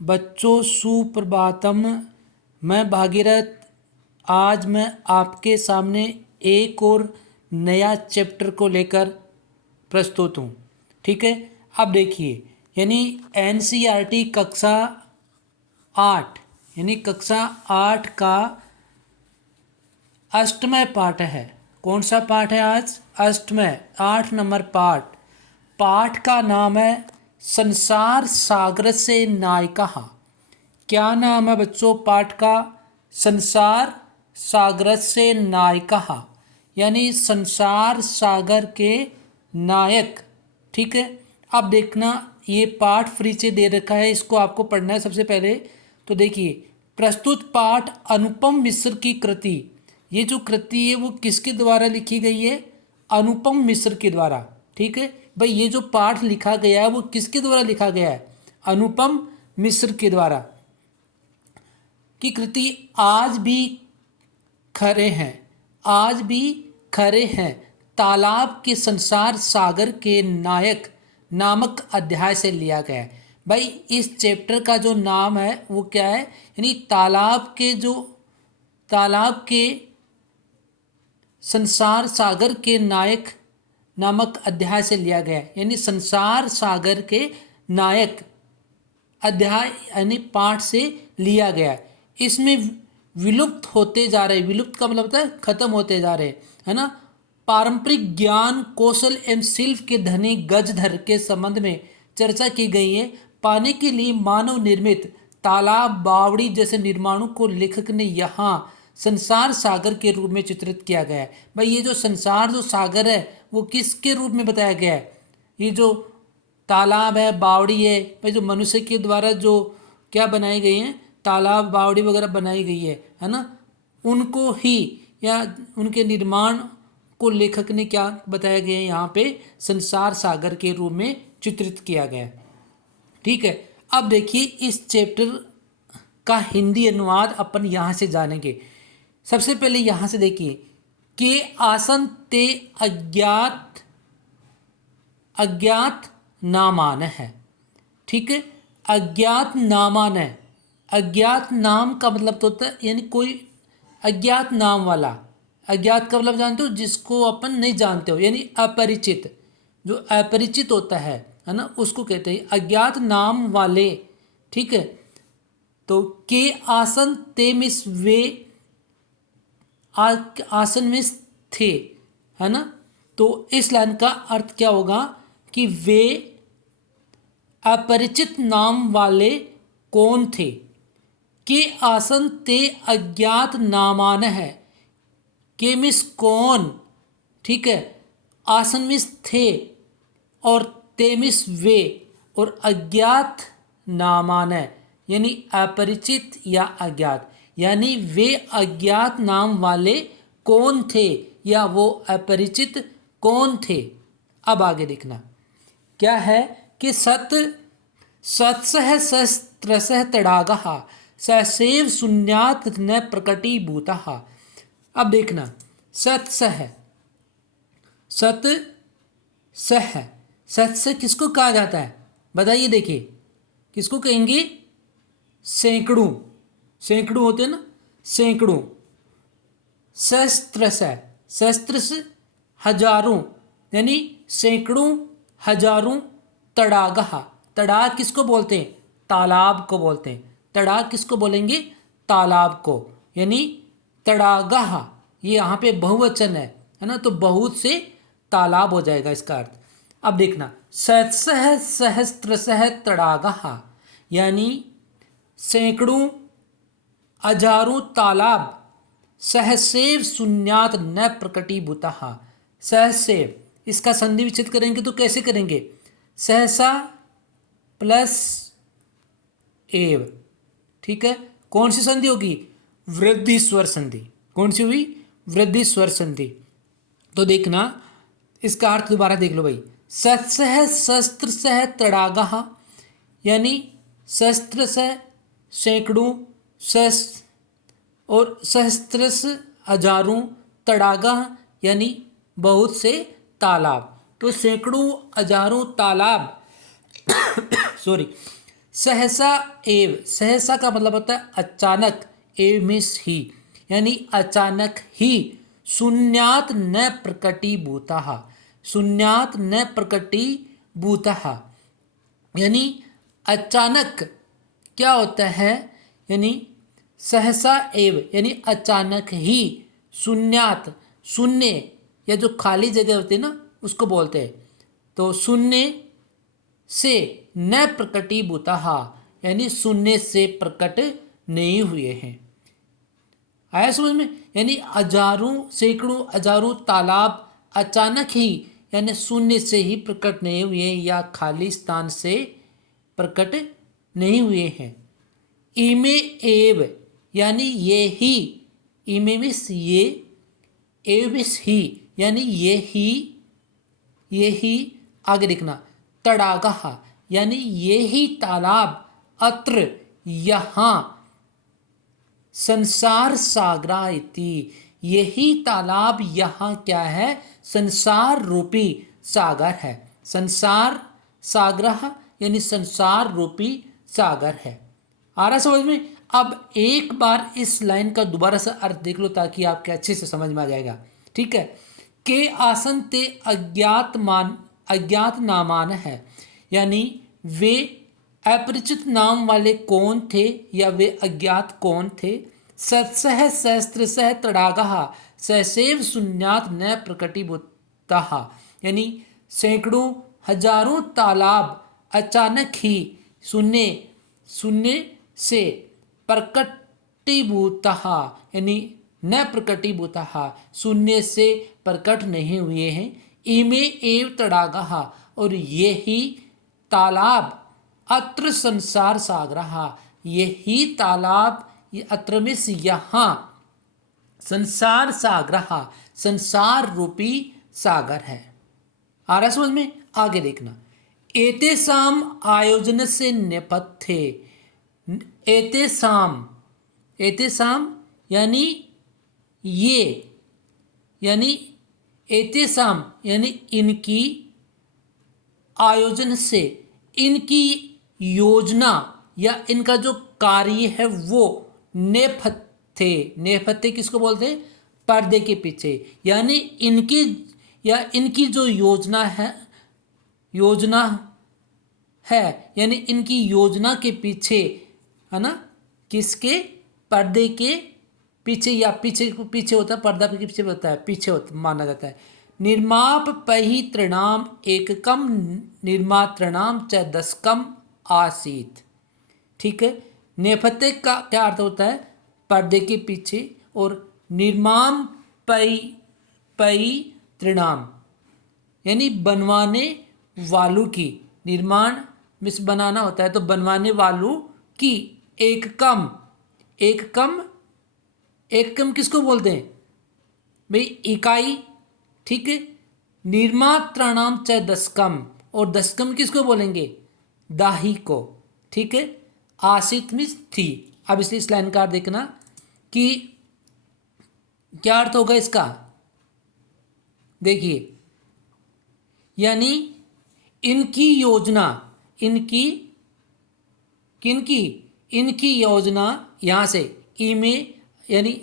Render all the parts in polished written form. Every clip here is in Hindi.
बच्चों सुप्रभातम। मैं भागीरथ। आज मैं आपके सामने एक और नया चैप्टर को लेकर प्रस्तुत हूँ। ठीक है, अब देखिए, यानी एनसीईआरटी कक्षा 8 यानी कक्षा 8 का अष्टमय पाठ है। कौन सा पाठ है आज? अष्टमय, 8 नंबर पाठ। पाठ का नाम है संसार सागर से नायका। क्या नाम है बच्चों पाठ का? संसार सागर से नायका, यानी संसार सागर के नायक। ठीक है, अब देखना, ये पाठ फ्री से दे रखा है, इसको आपको पढ़ना है सबसे पहले। तो देखिए, प्रस्तुत पाठ अनुपम मिश्र की कृति। ये जो कृति है वो किसके द्वारा लिखी गई है? अनुपम मिश्र के द्वारा। ठीक है भाई, ये जो पाठ लिखा गया है वो किसके द्वारा लिखा गया है? अनुपम मिश्र के द्वारा की कृति आज भी खरे हैं, आज भी खरे हैं तालाब के संसार सागर के नायक नामक अध्याय से लिया गया है। भाई, इस चैप्टर का जो नाम है वो क्या है? यानी तालाब के संसार सागर के नायक नामक अध्याय से लिया गया है। यानी संसार सागर के नायक अध्याय यानी पाठ से लिया गया है। इसमें विलुप्त होते जा रहे, विलुप्त का मतलब होता है खत्म होते जा रहे, है ना, पारंपरिक ज्ञान कौशल एवं शिल्प के धनी गजधर के संबंध में चर्चा की गई है। पाने के लिए मानव निर्मित तालाब बावड़ी जैसे निर्माणों को लेखक ने यहाँ संसार सागर के रूप में चित्रित किया गया है। भाई, ये जो संसार जो सागर है वो किसके रूप में बताया गया है? ये जो तालाब है, बावड़ी है, भाई जो मनुष्य के द्वारा जो क्या बनाई गई हैं, तालाब बावड़ी वगैरह बनाई गई है ना, उनको ही या उनके निर्माण को लेखक ने क्या बताया गया है? यहाँ पे संसार सागर के रूप में चित्रित किया गया है। ठीक है, अब देखिए, इस चैप्टर का हिंदी अनुवाद अपन यहाँ से जानेंगे। सबसे पहले यहाँ से देखिए, के आसन ते अज्ञात नामान है। ठीक है, अज्ञात नामान है। अज्ञात नाम का मतलब तो होता है यानी कोई अज्ञात नाम वाला। अज्ञात का मतलब जानते हो? जिसको अपन नहीं जानते हो, यानी अपरिचित। जो अपरिचित होता है ना, उसको कहते हैं अज्ञात नाम वाले। ठीक है, तो के आसन ते मिस वे आसन में थे, है ना। तो इस लाइन का अर्थ क्या होगा कि वे अपरिचित नाम वाले कौन थे? के आसन ते अज्ञात नामान है। के मिस कौन, ठीक है, आसन मिस थे, और ते मिस वे, और अज्ञात नामान है यानी अपरिचित या अज्ञात, यानी वे अज्ञात नाम वाले कौन थे या वो अपरिचित कौन थे। अब आगे देखना क्या है कि सत्सह शस्त्रसह तड़ागः ससेव शून्यात् न प्रकटीभूतः। अब देखना, सत्सह, सत्सह किसको कहा जाता है? बताइए, देखिए किसको कहेंगे? सैकड़ों, सैकड़ों होते हैं ना, सैकड़ों। शस्त्र से हजारों, यानी सैकड़ों हजारों। तड़ागः, तड़ाग किसको बोलते हैं? तालाब को बोलते हैं। तड़ाग किसको बोलेंगे? तालाब को, यानी तड़ागः। ये यहाँ पे बहुवचन है ना, तो बहुत से तालाब हो जाएगा इसका अर्थ। अब देखना, सत्सह सहस्त्रसह तड़ागः, यानी सैकड़ों हजारों तालाब। सहसेव शून्यात न प्रकटीभूतः। सहसेव, इसका संधि विच्छेद करेंगे तो कैसे करेंगे? सहसा प्लस एव। ठीक है, कौन सी संधि होगी? वृद्धि स्वर संधि। कौन सी हुई? वृद्धि स्वर संधि। तो देखना, इसका अर्थ दोबारा देख लो भाई। सत्सह शस्त्र सह तड़ागः, यानी शस्त्र से सैकड़ों, शस्त्र और सहस्त्रस हजारों, तड़ागा यानी बहुत से तालाब। तो सैकड़ों हजारों तालाब सॉरी, सहसा एव, सहसा का मतलब होता है अचानक, एव मीन्स ही, यानी अचानक ही, शून्यात न प्रकटीभूतः, शून्यात न प्रकटीभूतः, यानी अचानक क्या होता है, यानी सहसा एव यानी अचानक ही, शून्यात, शून्य या जो खाली जगह होती है ना उसको बोलते हैं, तो शून्य से न प्रकटीभूतः यानी शून्य से प्रकट नहीं हुए हैं। आया समझ में, यानी हजारों सैकड़ों हजारों तालाब अचानक ही यानी शून्य से ही प्रकट नहीं हुए या खाली स्थान से प्रकट नहीं हुए हैं। इमे एव यानी ये ही, इमे मीन्स ये, एव मीन्स ही यानी ये ही आगे लिखना, तड़ागा यानी ये ही तालाब, अत्र यहाँ, संसार सागरा इति, यही तालाब यहाँ क्या है, संसार रूपी सागर है, संसार सागर यानी संसार रूपी सागर है। आ रहा समझ में। अब एक बार इस लाइन का दोबारा से अर्थ देख लो ताकि आपके अच्छे से समझ में आ जाएगा। ठीक है, के आसन ते अज्ञात नामान है, यानी वे अपरिचित नाम वाले कौन थे या वे अज्ञात कौन थे। सत्सह सहस्त्रसह तड़ागा सहसेव शून्यात न प्रकटीभूतः, यानी सैकड़ों हजारों तालाब अचानक ही शून्य शून्य से प्रकटीभूतः यानी न प्रकटीभूतः शून्य से प्रकट नहीं हुए हैं। इमे एव तड़ागा और ये ही तालाब, अत्र संसार सागरः यही तालाब, ये अत्र में यहाँ, संसार सागरः संसार रूपी सागर है। आ रहा समझ में। आगे देखना, एतेषाम आयोजन से नेपथ्ये, एतेषाम, एतेषाम यानी ये, यानी एतेषाम यानी इनकी, आयोजन से इनकी योजना या इनका जो कार्य है वो, नेपथ्य, नेपथ्य किसको बोलते हैं, पर्दे के पीछे, यानी इनकी या इनकी जो योजना है, योजना है यानी इनकी योजना के पीछे है ना, किसके, पर्दे के पीछे, या पीछे पीछे होता है, पर्दा के पीछे होता है, पीछे होता माना जाता है। निर्माप पही तृणाम एककम निर्मातृणाम च दशकम आसीत। ठीक है, नेपथ्य का क्या अर्थ होता है, पर्दे के पीछे, और निर्माण पई पई तृणाम यानी बनवाने वालों की, निर्माण मिस बनाना होता है तो बनवाने वालों की, एक कम, एक कम, एक कम किसको बोलते हैं भाई, इकाई। ठीक है, निर्मात्राणाम च दशकम, और दशकम किसको बोलेंगे, दाही को। ठीक है, आसित मिस थी। अब इसलिए इस लाइन का अर्थ देखना कि क्या अर्थ होगा इसका, देखिए, यानी इनकी योजना, इनकी किनकी, इनकी योजना, यहाँ से इमे यानी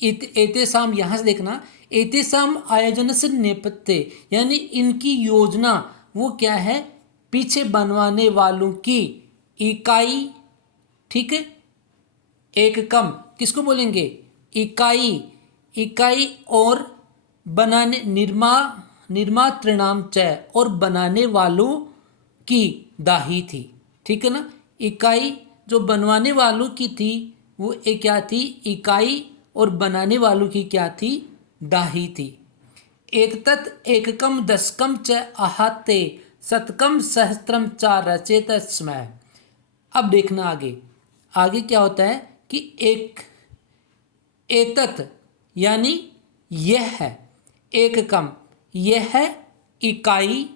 एतेसाम, यहाँ से देखना, एतेसाम आयोजन से नेपथ्य यानी इनकी योजना वो क्या है, पीछे बनवाने वालों की इकाई। ठीक है, एक कम किसको बोलेंगे, इकाई, इकाई, और बनाने निर्मातृणाम च, और बनाने वालों की दाही थी। ठीक है ना, इकाई जो बनवाने वालों की थी वो एक क्या थी, इकाई, और बनाने वालों की क्या थी, दाही थी। एतत् एककम दशकम च आहते शतकम सहस्त्रम च रचेत स्म। अब देखना आगे, आगे क्या होता है कि एक, एतत् यानी यह है, एककम यह है इकाई,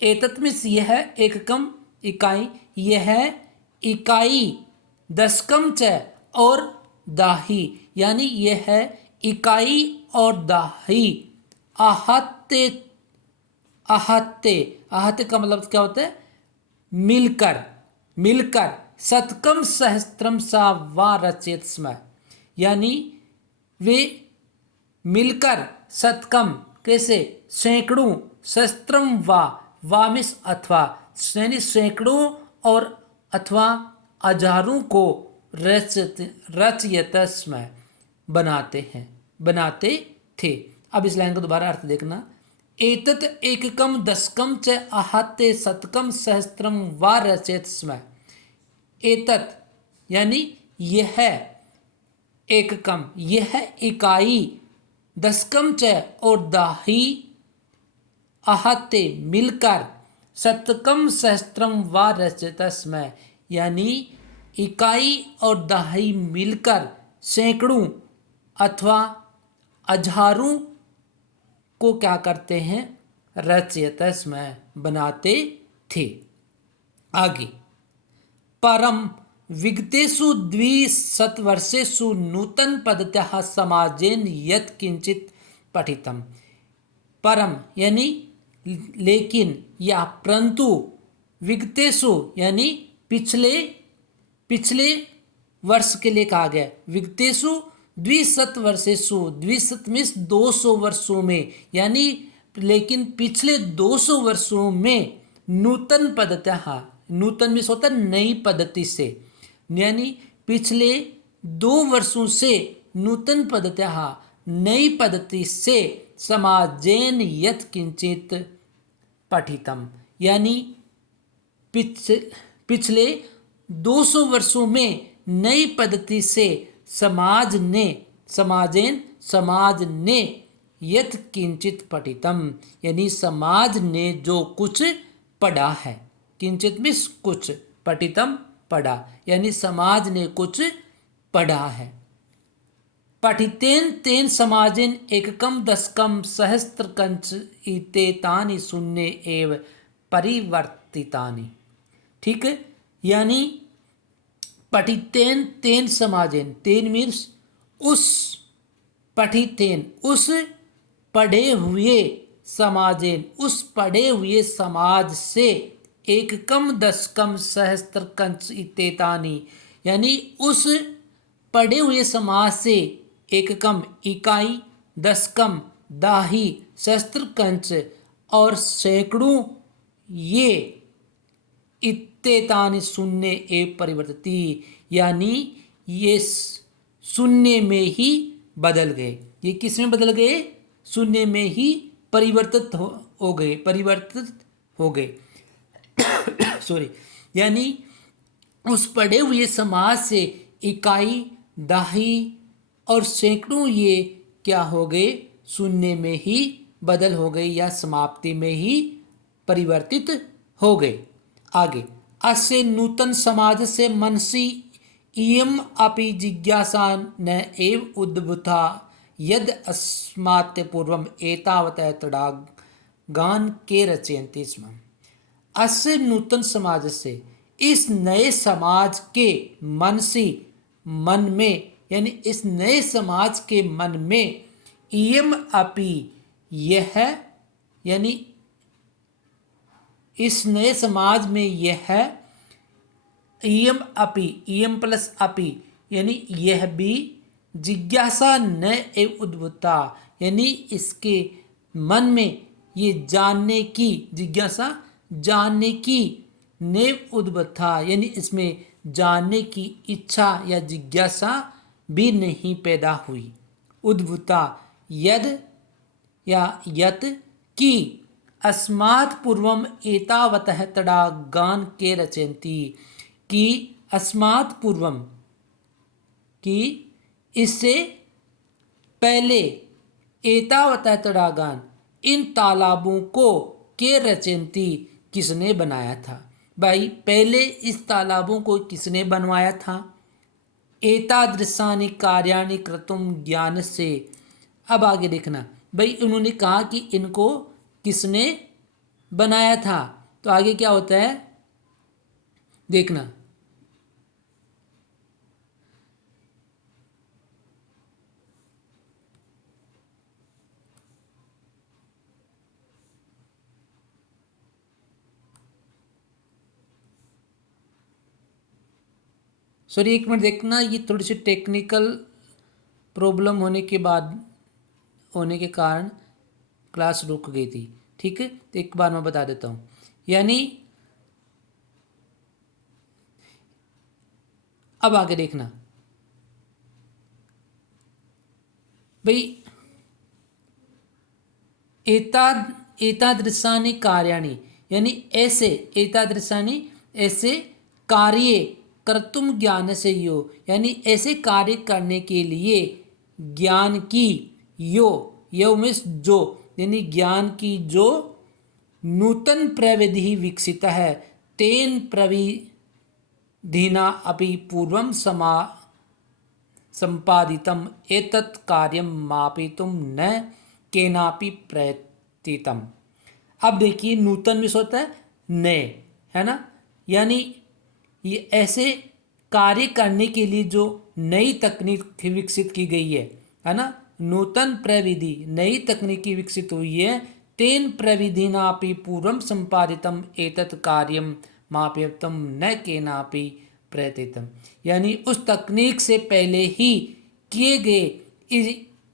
एतत् मीन्स यह है, एककम इकाई, यह है इकाई, दशकम च और दाही यानी यह है इकाई और दाही, आहत्य, आहत्य, आहत्य का मतलब क्या होता है, मिलकर, मिलकर शतकम सहस्त्रम सा वा रचयत स्म, यानी वे मिलकर शतकम कैसे सैकड़ों, सहस्त्रम वा मिस अथवा, यानी सैकड़ों और अथवा हजारों को रचयत स्म बनाते हैं, बनाते थे। अब इस लाइन को दोबारा अर्थ देखना। एतत् एककम दशकम च आहत्य शतकम सहस्त्रम वा रचयत स्म। एतत् यानी यह, एककम यह इकाई, दशकम च और दाही, आहत्य मिलकर, शतकम सहस्त्रम वा रचयत स्म यानी इकाई और दहाई मिलकर सैकड़ों अथवा हजारों को क्या करते हैं, रचयत स्म बनाते थे। आगे, परम विगतेषु द्विशतवर्षेषु नूतन पद्धत्याः समाजेन यत् किंचित पठितम। परम यानी लेकिन या परंतु, विगतेषु यानी पिछले, पिछले वर्ष के लिए कहा गया, विगतेषु द्विशत वर्षेषु, द्विशत मीन्स 200 वर्षों में, यानी लेकिन पिछले 200 वर्षों में नूतन पद्धत्याः, नूतन मीन्स होता है नई पद्धति से, यानी पिछले 2 वर्षों से नूतन पद्धत्याः नई पद्धति से समाजेन यत् किंचित पठितम, यानी पिछले 200 वर्षों में नई पद्धति से समाज ने, समाजेन समाज ने, यत् किंचित पठितम यानी समाज ने जो कुछ पढ़ा है, किंचित में कुछ, पठितम पढ़ा, यानी समाज ने कुछ पढ़ा है। पठितेन तेन समाजेन एककम दशकम सहस्त्रकंच इतेतानि शून्य एव परिवर्तितानि। ठीक है, यानी पठितेन तेन समाजेन, तेन मीन्स उस, पठितेन उस पढ़े हुए समाजेन, उस पढ़े हुए समाज से, एककम दशकम सहस्त्रकंच इतेतानि यानी उस पढ़े हुए समाज से एककम इकाई, दशकम दाही, सहस्त्रकंच और सैकड़ों ये इत्तेतानि शून्य एव परिवर्तिति यानी ये शून्य में ही बदल गए। ये किस में बदल गए, शून्य में ही परिवर्तित हो गए, परिवर्तित हो गए सॉरी, यानी उस पढ़े हुए समाज से इकाई, दाही और सैकड़ों ये क्या हो गए, शून्य में ही बदल हो गए या समाप्ति में ही परिवर्तित हो गए। आगे, अस्य नूतन समाज से मनसि इयम अपि जिज्ञासा न एव उद्भूता यद अस्मात् पूर्वम एतावत् तडागान के रचयन्ति स्म। अस्य नूतन समाज से, इस नए समाज के मनसि, मन में, यानी इस नए समाज के मन में, इयम अपि यह, यानी इस नए समाज में यह, इयम अपि, इयम प्लस अपि यानी यह भी, जिज्ञासा न एव उद्भूता यानी इसके मन में ये जानने की जिज्ञासा, जानने की नेव उद्भूता यानी इसमें जानने की इच्छा या जिज्ञासा भी नहीं पैदा हुई। उद्भूता यद या यत की, अस्मात् पूर्वम एतावतः तडागान के रचयन्ति कि अस्मात् पूर्वम कि इससे पहले, एतावतः तडागान इन तालाबों को, के रचयन्ति किसने बनाया था, भाई पहले इस तालाबों को किसने बनवाया था। एतादृशानि कार्याणि कृतुम ज्ञान से, अब आगे देखना भाई उन्होंने कहा कि इनको किसने बनाया था, तो आगे क्या होता है देखना। सॉरी, एक मिनट देखना, ये थोड़ी सी टेक्निकल प्रॉब्लम होने के कारण क्लास रुक गई थी। ठीक है, तो एक बार मैं बता देता हूँ। यानी अब आगे देखना भाई, एतादृशानि कार्याणि, यानी ऐसे, एतादृशानि ऐसे कार्य कर्तुम ज्ञान से यो, यानी ऐसे कार्य करने के लिए ज्ञान की यो मीन्स जो, यानी ज्ञान की जो नूतन प्रविधि विकसित है, तेन प्रविधिना अपि पूर्वम संपादितम एतत् कार्यम मापितुम न केनापि प्रयतितम। अब देखिए, नूतन में होता है नए, है ना, यानी ये ऐसे कार्य करने के लिए जो नई तकनीक विकसित की गई है ना, नूतन प्रविधि, नई तकनीकी विकसित हुई है, तेन प्रविधिनापि पूर्वम संपादितम एतत् कार्यम माप्यतम न केनापि प्रयतितम, यानी उस तकनीक से पहले ही किए गए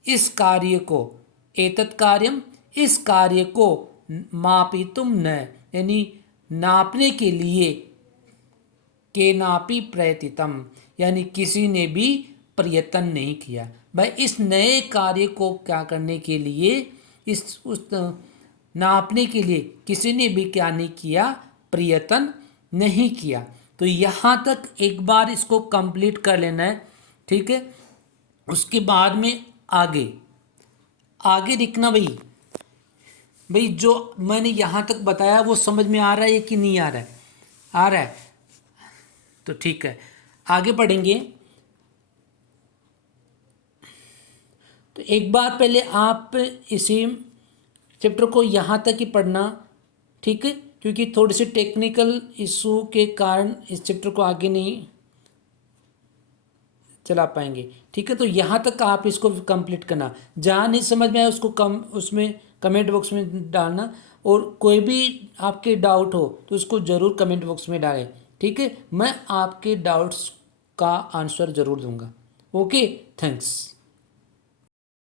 इस कार्य को, एतत् कार्यम, इस कार्य को, मापितुम न, यानी नापने के लिए, केनापि प्रयतितम, यानी किसी ने भी प्रयत्न नहीं किया। भाई इस नए कार्य को क्या करने के लिए, उस नापने के लिए किसी ने भी क्या नहीं किया, प्रयत्न नहीं किया। तो यहाँ तक एक बार इसको कंप्लीट कर लेना है। ठीक है, उसके बाद में आगे दिखना भाई जो मैंने यहाँ तक बताया वो समझ में आ रहा है कि नहीं आ रहा है? आ रहा है तो ठीक है, आगे पढ़ेंगे। तो एक बार पहले आप इसी चैप्टर को यहाँ तक ही पढ़ना, ठीक है, क्योंकि थोड़ी सी टेक्निकल इशू के कारण इस चैप्टर को आगे नहीं चला पाएंगे। ठीक है, तो यहाँ तक आप इसको कंप्लीट करना, जहाँ नहीं समझ में आया उसको उसमें कमेंट बॉक्स में डालना, और कोई भी आपके डाउट हो तो उसको ज़रूर कमेंट बॉक्स में डालें। ठीक है, मैं आपके डाउट्स का आंसर ज़रूर दूंगा। Okay, thanks.